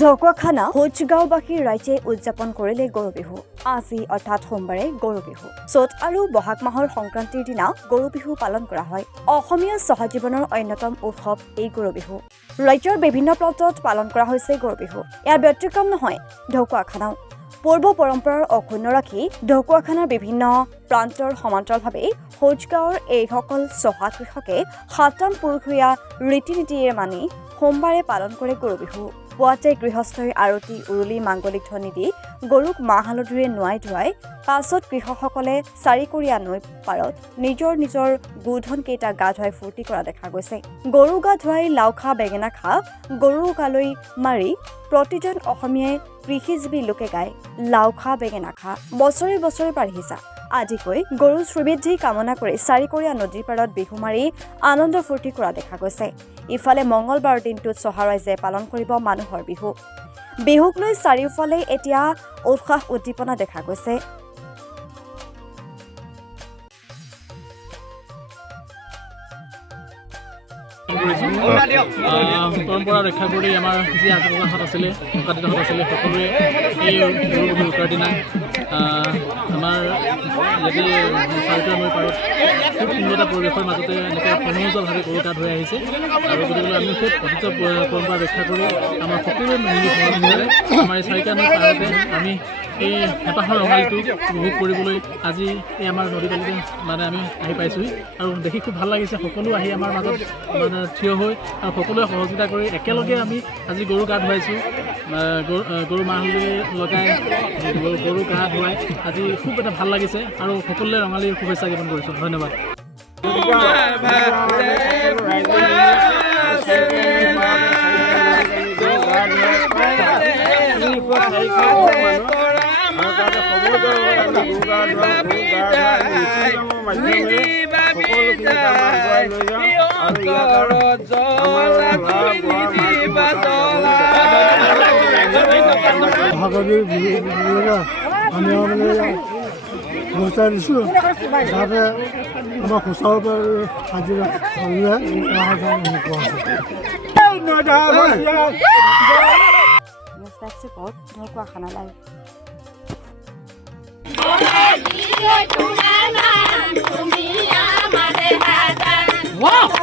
ঢকুৱাখানা হোজগাঁওবাসীৰ ৰাইজে উদযাপন কৰিলে গৰু বিহু। আজি অৰ্থাৎ সোমবাৰে গৰু বিহু। চ'ত আৰু বহাগ মাহৰ সংক্ৰান্তিৰ দিনা গৰু বিহু পালন কৰা হয়। অসমীয়া সহজীৱনৰ অন্যতম উৎসৱ এই গৰু বিহু। ৰাজ্যৰ বিভিন্ন প্ৰান্তত পালন কৰা হৈছে গৰু বিহু। ইয়াৰ ব্যতিক্ৰম নহয় ঢকুৱাখানাও। পূৰ্ব পৰম্পৰাৰ অক্ষুণ্ণ ৰাখি ঢকুৱাখানাৰ বিভিন্ন প্ৰান্তৰ সমান্তৰালভাৱে হোজগাঁৱৰ এইসকল চহা কৃষকে সাতম পুৰুষীয়া ৰীতি নীতিৰে মানি সোমবাৰে পালন কৰে গৰু বিহু। পুৱাতে গৃহস্থই আৰতি উৰুলি মাংগলিক ধ্বনি দি গৰুক মাহ হালধিৰে নোৱাই ধুৱাই পাছত কৃষকসকলে চাৰিকৰীয়া নৈ পাৰত নিজৰ নিজৰ গোধনকেইটা গা ধুৱাই ফূৰ্তি কৰা দেখা গৈছে। গৰু গা ধুৱাই লাও খা বেঙেনা খা গৰু গালৈ মাৰি প্ৰতিজন অসমীয়াই কৃষিজীৱী লোকে গায় লাও খা বেঙেনা খা বছৰে বছৰে বাঢ়িছা আদিকৈ গৰু শ্ৰীবৃদ্ধি কামনা কৰি চাৰিকৰীয়া নদীৰ পাৰত বিহু মাৰি আনন্দ ফূৰ্তি কৰা দেখা গৈছে। ইফালে মঙলবাৰ দিনটোত চহা ৰাইজে পালন কৰিব মানুহৰ বিহু। বিহুক লৈ চাৰিওফালে এতিয়া উৎসাহ উদ্দীপনা দেখা গৈছে। পৰম্পৰা ৰক্ষা কৰি আমাৰ যি আজোককাহঁত আছিলে ককাদেউতাহঁত আছিলে সকলোৱে এই গৰু বিহু উৰুকাৰ দিনা আমাৰ যদি চাৰিকৰীয়া নৈ পাৰত খুব সুন্দৰ এটা পৰিৱেশৰ মাজতে এনেকৈ সমঞ্জভাৱে গৰু গা ধুৱাই আহিছে আৰু গতিকে আমি সেই ঐতিহ্য পৰম্পৰা ৰক্ষা কৰি আমাৰ সকলোৱে মিলি আমাৰ এই চাৰিকৰীয়া নৈ পাৰতে আমি এই হেঁপাহৰ ৰঙালীটো উপভোগ কৰিবলৈ আজি এই আমাৰ নদীতলিতে মানে আমি আহি পাইছোঁহি আৰু দেখি খুব ভাল লাগিছে। সকলো আহি আমাৰ মাজত মানে থিয় হৈ আৰু সকলোৱে সহযোগিতা কৰি একেলগে আমি আজি গৰু গা ধুৱাইছোঁ। গৰু মাহ হালধি লগাই গৰু গা ধুৱাই আজি খুব এটা ভাল লাগিছে আৰু সকলোৱে ৰঙালীৰ শুভেচ্ছা জ্ঞাপন কৰিছোঁ। ধন্যবাদ। আমি মানে ব্যৱস্থা দিছোঁ যাতে আমাৰ সুচাব পাৰি আজি ঢকুৱাখানা লাইভ। Wow!